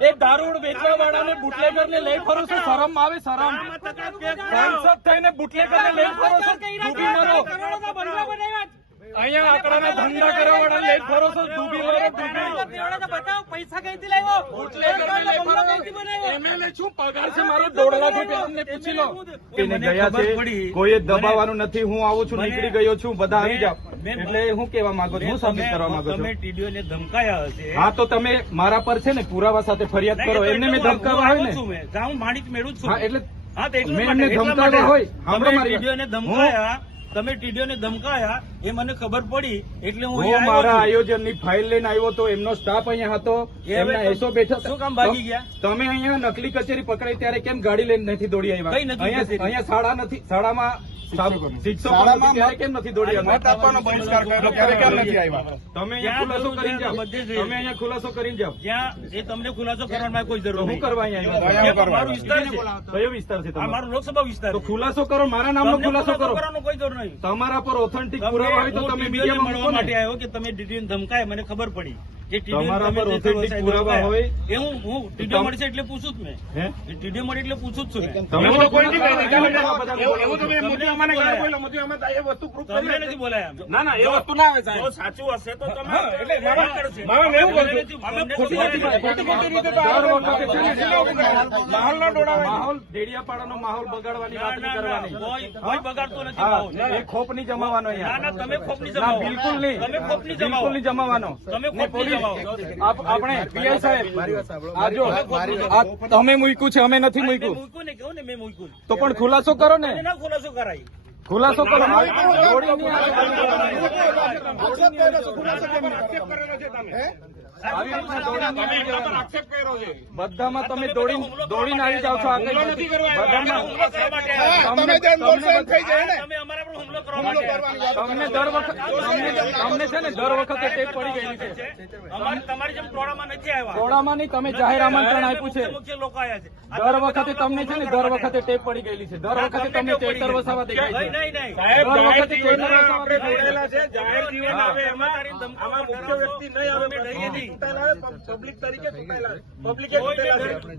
એક દારૂ વેચવા વાળાને બુટલેગર ને લઈ ફરો છો, શરમ આવે? શરમ? સાંસદ થઈને બુટલેગર ને લઈ ફરો છો, ડૂબી મરો. અહીંયા આંકડાના ધંધા કરવા વાળા લઈ ફરો છો, ડૂબી મરો. બતાવો પૈસા કઈથી લાવ્યો? બુટલેગર ને લઈ ફરો. એમએલએ છું, પગાર છે મારો 1.5 લાખ રૂપિયા. અમને પૂછી લો. ગયા છે, કોઈ દબાવવાનું નથી. હું આવું છું, નીકળી ગયો છું, બધા આવી જાઓ. એટલે હું કેવા માંગો છો? હું સાબિત કરવા માંગો છું? તમે ટીડીઓ ને ધમકાયા હશે. હા, તો તમે મારા પર છે ને પુરાવા સાથે ફરિયાદ કરો. એમને મેં ધમકાવા હોય ને, હું માણિક મેળવું છું. હા, એટલે મેં એમને ધમકાવ્યા હોય. ટીડીઓ ને ધમકાયા, તમે ટીડીઓ ને ધમકાયા એ મને ખબર પડી, એટલે હું મારા આયોજનની ફાઇલ લઈને આવ્યો તો એમનો સ્ટાફ અહીંયા હતો, એમના એસો બેઠા. શું કામ ભાગી ગયા? તમે અહીંયા નકલી કચેરી પકડાઈ ત્યારે કેમ ગાડી લઈને નથી દોડી આવ્યા? અહીંયા શાળા નથી, શાળામાં શિક્ષકો ત્યારે કેમ નથી દોડી આવ્યા? તમે અહીંયા ખુલાસો કરીને જાઓ. તમે અહીંયા ખુલાસો કરીને જાઓ. જ્યાં એ તમને ખુલાસો કરવાની કોઈ જરૂર હું કરવા અહીંયા મારો વિસ્તાર છે. કયો વિસ્તાર છે? મારો લોકસભા વિસ્તાર. તો ખુલાસો કરો, મારા નામનો ખુલાસો કરો. કોઈ જરૂર નહીં. તમારા પર ઓથેન્ટિક પુરાવા હોય તો તમે મીડિયામાં મળવા માટે આવ્યો કે તમે ડીડીઓ ધમકાય, મને ખબર પડી. તમારા પર ઓથેન્ટિક પુરાવા હોય એ હું ટીડીઓ મળશે એટલે પૂછું જ મેં. ટીડીઓ મળે એટલે પૂછું જ છું. તમે નથી બોલાયા. ના, એ વસ્તુ ના આવે સાહેબ. સાચું હશે તો તમે માહોલ ડેડિયાપાડાનો માહોલ બગાડવાની વાત નહીં કરવાની. કોઈ બગાડતો નથી. એ ખોપ નહીં જમાવાનો અહીંયા. તમે ખોપ નહીં જમાવો. બિલકુલ નહીં. તમે ખોપ નહીં બિલકુલ નહીં જમાવાનો. તમે ખોપ નહીં જમાવો. આપણે પીઆઈ સાહેબ, આ જો આ તમે મૂક્યું છે, અમે નથી મૂક્યું. મૂક્યું ને કેવું ને મેં મૂક્યું. તો પણ ખુલાસો કરો ને. ના ખુલાસો કરાય. ખુલાસો કરો. બધામાં તમે દોડીને આવી જાવ છો. તમને દર વખતે અમને છે ને દર વખતે ટેપ પડી ગયેલી છે. તમારી જેમ ટોળામાં નથી આવ્યા. ટોળામાં નહીં, તમે જાહેર આમંત્રણ આપ્યું છે. મુખ્ય લોકો આવ્યા છે. દર વખતે તમને છે ને દર વખતે ટેપ પડી ગયેલી છે. દર વખતે તમને ટેટર વસાવા દેખાય છે. નહીં. દર વખતે ટેટર વસાવા દેખાય છે. જાહેર જીવન આવે એમાં મુખ્ય વ્યક્તિ નહીં આવે. પબ્લિક તરીકે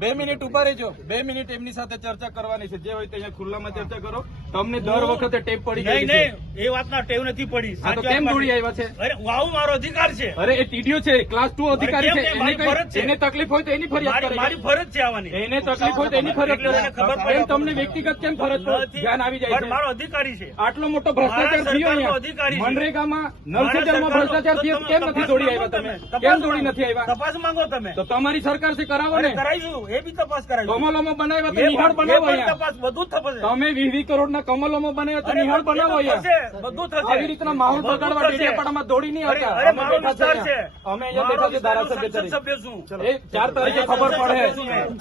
2 મિનિટ ઉભા રહેજો. 2 મિનિટ એમની સાથે ચર્ચા કરવાની છે. જે હોય તે અહીંયા ખુલ્લામાં ચર્ચા કરો. તમને દર વખતે ટેપ પડી ગઈ છે. એ વાતના ટેવ નથી પડી. તો કેમ દોડી આવ્યા છે? અરે આવું મારો અધિકાર છે. અરે એ ટીડીઓ છે, ક્લાસ 2 અધિકારી છે. એને તકલીફ હોય તો એની ફરિયાદ કરે. મારી ફરજ છે આવવાની. એને તકલીફ હોય તો એની ફરિયાદ કરે. એમ તમને વ્યક્તિગત કેમ ફરજ ધ્યાન આવી જાય છે? મારો અધિકારી છે. આટલો મોટો ભ્રષ્ટાચાર થયો અહીંયા મનરેગામાં, નલ સે જલમાં ભ્રષ્ટાચાર થયો, કેમ નથી દોડી આવ્યા તમે? કેમ દોડી નથી આવ્યા? તપાસ માંગો તમે. તો તમારી સરકાર છે, કરાવો ને. કરાવીશું, એ બી તપાસ કરાવીશું. કમલોમાં બનાવ્યા તો નિહાળ બનાવો અહીંયા. તપાસ બધું થશે. તમે 20 કરોડના કમલોમાં બનાવ્યા તો નિહાળ બનાવો અહીંયા. બધું થશે. આવી રીતના માહોલ બગાડવા ડેડિયાપાડામાં દોડી નહીં આવતા. અરે મારો વિસ્તાર છે. અમે અહીંયા બેઠા છે ધારાસભ્ય તરીકે. સભ્ય છું. એ 4 તારીખે ખબર પડે.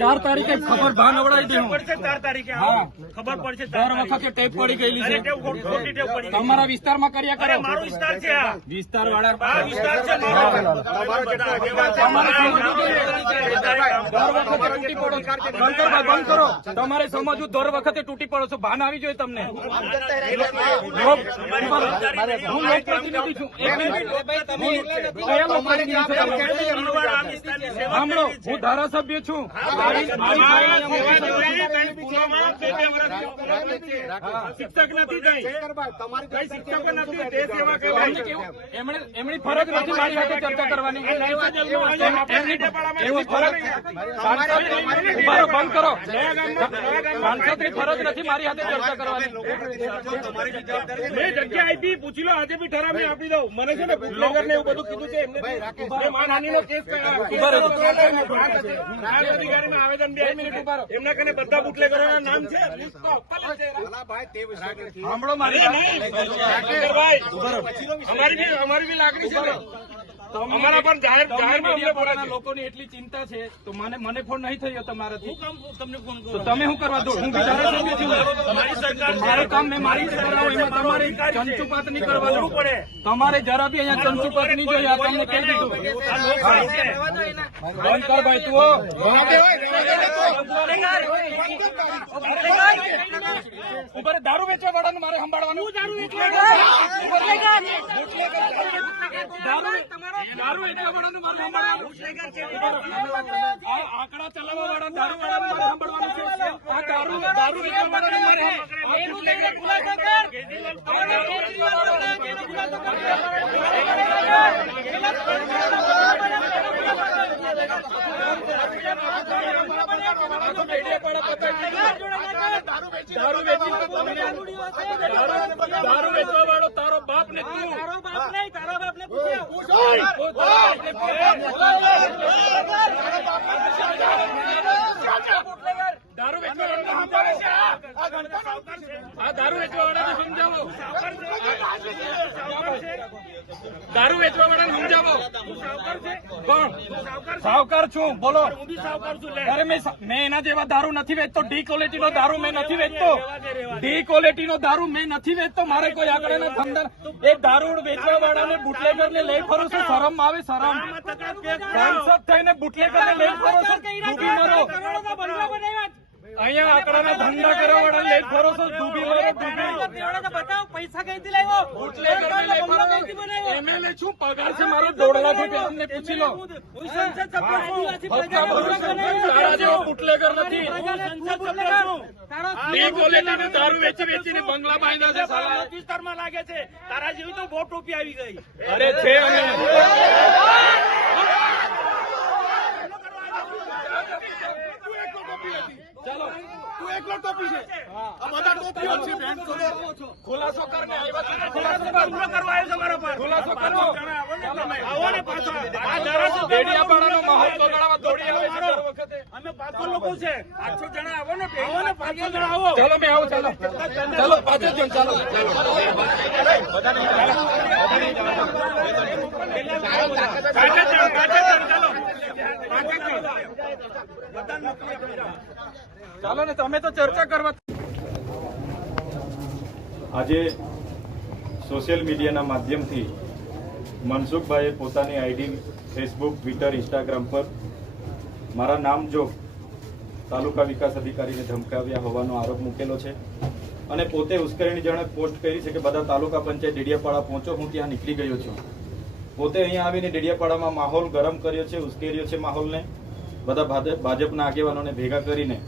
4 તારીખે ખબર ભાન અવડાવી દે. પડશે 4 તારીખે. હા, ખબર પડશે. દર વખતે ટેપ પડી ગયેલી છે. ખોટી ટેપ પડી. તમારા વિસ્તારમાં કર્યા કરો. મારો વિસ્તાર છે આ. વિસ્તાર વાળા આ વિસ્તાર છે મારો. બંધ કરો. તમારે સમજવું, દર વખતે તૂટી પડો છો. ભાન આવી જોઈએ તમને. હું લોકપ્રતિનિધિ છું. સાંભળો, હું ધારાસભ્ય છું. શિક્ષક નથી. એમની ફરજ નથી મારી સાથે ચર્ચા કરવાની. એમની ફરજ બંધ કરો. સાંસદની ફરજ નથી મારી સાથે ચર્ચા કરવાની. મેં જગ્યા આપી, પૂછી લો. આજે બી ઠરાવ મેં આપી દઉં. મને છે ને બુટલેગર ને એવું બધું કીધું છે. એમને માનહાનિનો કેસ અધિકારીમાં આવેદન બે મિનિટ ઉભા રહો. એમના કને બધા બુટલેગરોના નામ છે. સાંભળો મારી અમારી બી લાગણી છે. અમારા પર જાહેર લોકોની એટલી ચિંતા છે તો મને ફોન નહીં થયો તમારાથી. તમને ફોન તો તમે શું કરવા દો? હું ધારાસભ્ય છું. તમારી સરકાર મારું કામ મેં મારી રીતે કરાવું. એમાં તમારે ચંચુપાત નહીં કરવાનું પડે. તમારે જરા બી અહીંયા ચંચુપાત નહીં જોઈએ. આ તમને કહી દીધું. બંધ કર ભાઈ તું. ઉપર દારૂ વેચવા વાળાનું મારે સંભાળવાનું. દારૂ વેચવા વાળાનું મારે સંભાળવાનું. ગાડા ચલાવવાવાળા દારૂવાળાને મારે સાંભળવાનું છે. આ દારૂ વેચવાવાળાને મારે એનું લઈને ખુલાસો કર. કેજરીવાલ ખુલાસો દારૂ વેચવા વાળો તારો બાપ ને તું તારો બાપ નહીં, તારા બાપને પૂછ્યો. દારૂ વેચવા વાળાને સમજાવો. આ દારૂ વેચવા વાળાને સમજાવો. દારૂ વેચવા વાળાને સમજાવો. કોણ સાવકાર છું? બોલો. અરે મેં એના જેવા દારૂ નથી વેચતો. ડી ક્વોલિટી નો દારૂ મેં નથી વેચતો. ડી ક્વોલિટી નો દારૂ મેં નથી વેચતો. મારે કોઈ આગળ ધંધા એ દારૂ વેચવા વાળાને બુટલેગર ને લઈ ફરો છો. શરમ આવે? શરમ? સાંસદ થઈને બુટલેગર ને લઈ ફરો છો. ડૂબી મરો. કરોડોના બંગલા બનાવ્યા. અહીંયા આંકડાના ધંધા કરવા વાળા લઈ ફરો છો. ડૂબી મરો. દેવડા બતાવો, પૈસા કઈથી લાવ્યો? બુટલેગર ને લઈ ફરો. એમએલએ છું, પગાર છે મારો 1.5 લાખ રૂપિયા. અમને પૂછી લો. હું સંસદ સભ્ય છું. તારા જેવો બુટલેગર નથી. ડી ક્વોલિટીનો દારૂ વેચીને બંગલા બાંધ્યા છે સાલા. વિસ્તારમાં લાગે છે. તારા જેવી તો બહુ ટોપી આવી ગઈ. અરે છે અમે. ચાલો તું એકલો ટોપી છે. આ બધા ટોપીઓ છે. ખુલાસો કરને આવ્યા છે. ખુલાસો કરવા આવ્યો છે મારા પર. ખુલાસો કરો. આવો ને પાછો. આ ધારાસભ્ય ડેડિયાપાડાનો માહોલ બગાડવા દોડી આવે છે દર વખતે. અમે 500 લોકો છે. 500 જણા આવો ને. 500 જણા આવો. ચાલો મેં આવું. ચાલો ચાલો પાછળ જો. ચાલો ચાલો ને તમે તો ચર્ચા કરવા. આજે સોશિયલ મીડિયાના માધ્યમથી મનસુખભાઈએ પોતાની આઈડી ફેસબુક, ટ્વિટર, ઇન્સ્ટાગ્રામ પર મારા નામ જો તાલુકા વિકાસ અધિકારીને ધમકાવ્યા હોવાનો આરોપ મૂકેલો છે અને પોતે ઉશ્કેરણીજનક પોસ્ટ કરી છે કે બધા તાલુકા પંચાયત ડેડિયાપાડા પહોંચો, હું ત્યાં નીકળી ગયો છું. પોતે અહીંયા આવીને ડેડિયાપાડામાં માહોલ ગરમ કર્યો છે, ઉશ્કેર્યો છે માહોલને. બધા ભાજપના આગેવાનોને ભેગા કરીને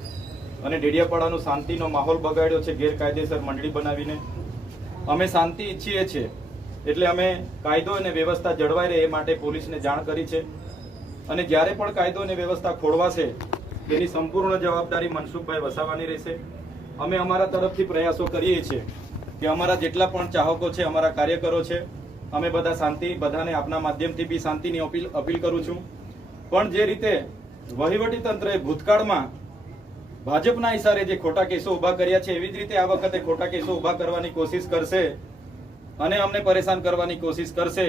અને ડેડિયાપાડાનો શાંતિનો માહોલ બગાડ્યો છે ગેરકાયદેસર મંડળી બનાવીને. અમે શાંતિ ઈચ્છીએ છીએ એટલે અમે કાયદો અને વ્યવસ્થા જળવાઈ રહે એ માટે પોલીસને જાણ કરી છે અને જ્યારે પણ કાયદો અને વ્યવસ્થા ખોળવાશે તેની સંપૂર્ણ જવાબદારી મનસુખભાઈ વસાવવાની રહેશે. અમે અમારા તરફથી પ્રયાસો કરીએ છીએ કે અમારા જેટલા પણ ચાહકો છે, અમારા કાર્યકરો છે, અમે બધા શાંતિ, બધાને આપના માધ્યમથી બી શાંતિની અપીલ કરું છું. પણ જે રીતે વહીવટી તંત્રએ ભૂતકાળમાં ભાજપના ઇશારે જે ખોટા કેસો ઉભા કર્યા છે એવી જ રીતે આ વખતે ખોટા કેસો ઉભા કરવાની કોશિશ કરશે અને અમને પરેશાન કરવાની કોશિશ કરશે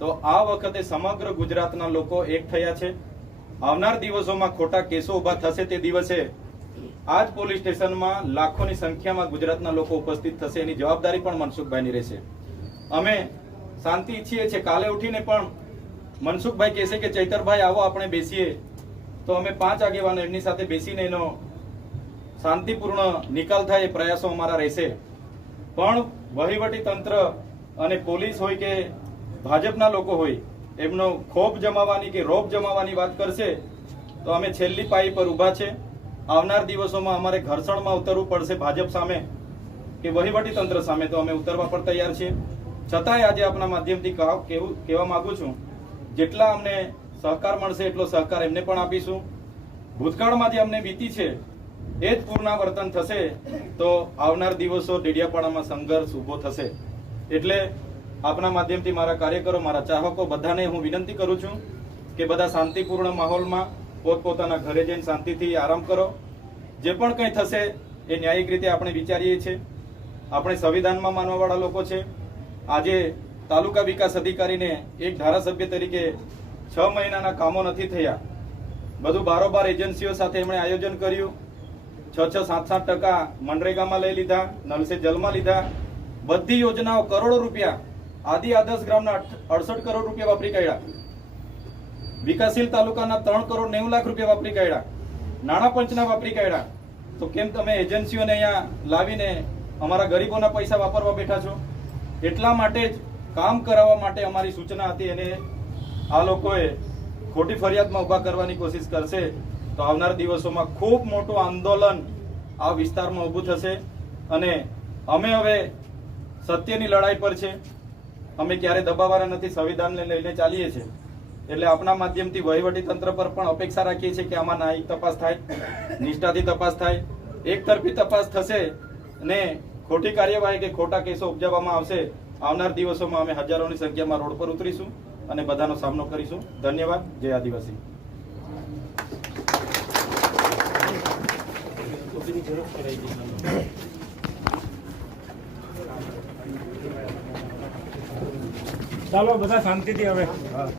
તો આ વખતે સમગ્ર ગુજરાતના લોકો એક થયા છે. આવનાર દિવસોમાં ખોટા કેસો ઉભા થશે તે દિવસે આ જ પોલીસ સ્ટેશનમાં લાખોની સંખ્યામાં ગુજરાતના લોકો ઉપસ્થિત થશે. એની જવાબદારી પણ મનસુખભાઈની રહેશે. અમે શાંતિ ઈચ્છીએ છીએ. કાલે ઉઠીને પણ મનસુખભાઈ કહેશે કે ચૈતરભાઈ આવો આપણે બેસીએ, તો અમે 5 આગેવાનો એમની સાથે બેસીને એનો શાંતિપૂર્ણ નિકાલ થાય એ પ્રયાસો અમારા રહેશે. પણ વહીવટી તંત્ર અને પોલીસ હોય કે ભાજપના લોકો હોય એમનો ખોફ જમાવવાની કે રોપ જમાવવાની વાત કરશે તો અમે છેલ્લી પાઈ પર ઊભા છે. આવનાર દિવસોમાં અમારે ઘર્ષણમાં ઉતરવું પડશે ભાજપ સામે કે વહીવટી તંત્ર સામે, તો અમે ઉતરવા પર તૈયાર છીએ. છતાંય આજે આપના માધ્યમથી કહેવા માંગુ છું, જેટલા અમને સહકાર મળશે એટલો સહકાર એમને પણ આપીશું. ભૂતકાળમાં જે અમને વીતી છે એ જ પુનરાવર્તન થશે તો આવનાર દિવસો ડેડિયાપાડામાં સંઘર્ષ ઉભો થશે. એટલે આપના માધ્યમથી મારા કાર્યકરો, મારા ચાહકો બધાને હું વિનંતી કરું છું કે બધા શાંતિપૂર્ણ માહોલમાં પોતપોતાના ઘરે જઈને શાંતિથી આરામ કરો. જે પણ કંઈ થશે એ ન્યાયિક રીતે આપણે વિચારીએ છીએ. આપણે સંવિધાનમાં માનવાવાળા લોકો છે. આજે તાલુકા વિકાસ અધિકારીને એક ધારાસભ્ય તરીકે 6 મહિનાના કામો નથી થયા. બધું બારોબાર એજન્સીઓ સાથે એમણે આયોજન કર્યું. 6-7% મનરેગામાં લઈ લીધા, નલ સે જલમાં લીધા. બધી યોજનાઓ કરોડો રૂપિયા, આદિ આદર્શ ગ્રામના 68 કરોડ રૂપિયા વાપરી કાઢ્યા. વિકાસશીલ તાલુકાના 3 કરોડ 90 લાખ રૂપિયા વાપરી કાઢ્યા. નાણાં પંચના વાપરી કાઢ્યા. તો કેમ તમે એજન્સીઓને અહીંયા લાવીને અમારા ગરીબોના પૈસા વાપરવા બેઠા છો? એટલા માટે જ કામ કરાવવા માટે અમારી સૂચના હતી અને આ લોકોએ ખોટી ફરિયાદમાં ઊભા કરવાની કોશિશ કરશે તો આવનાર દિવસોમાં ખૂબ મોટું આંદોલન આ વિસ્તારમાં ઊભું થશે અને અમે હવે સત્યની લડાઈ પર છે. અમે ક્યારે દબાવવાના નથી, સંવિધાનને લઈને ચાલીએ છીએ. એટલે આપના માધ્યમથી વહીવટી તંત્ર પર પણ અપેક્ષા રાખીએ છીએ કે આમાં ન્યાયિક તપાસ થાય, નિષ્ઠાથી તપાસ થાય. એકતરફી તપાસ થશે ને ખોટી કાર્યવાહી કે ખોટા કેસો ઉપજાવવામાં આવશે. આવનાર દિવસોમાં અમે હજારોની સંખ્યામાં રોડ પર ઉતરીશું અને બધાનો સામનો કરીશું. ધન્યવાદ. જય આદિવાસી. ચાલો બધા શાંતિથી હવે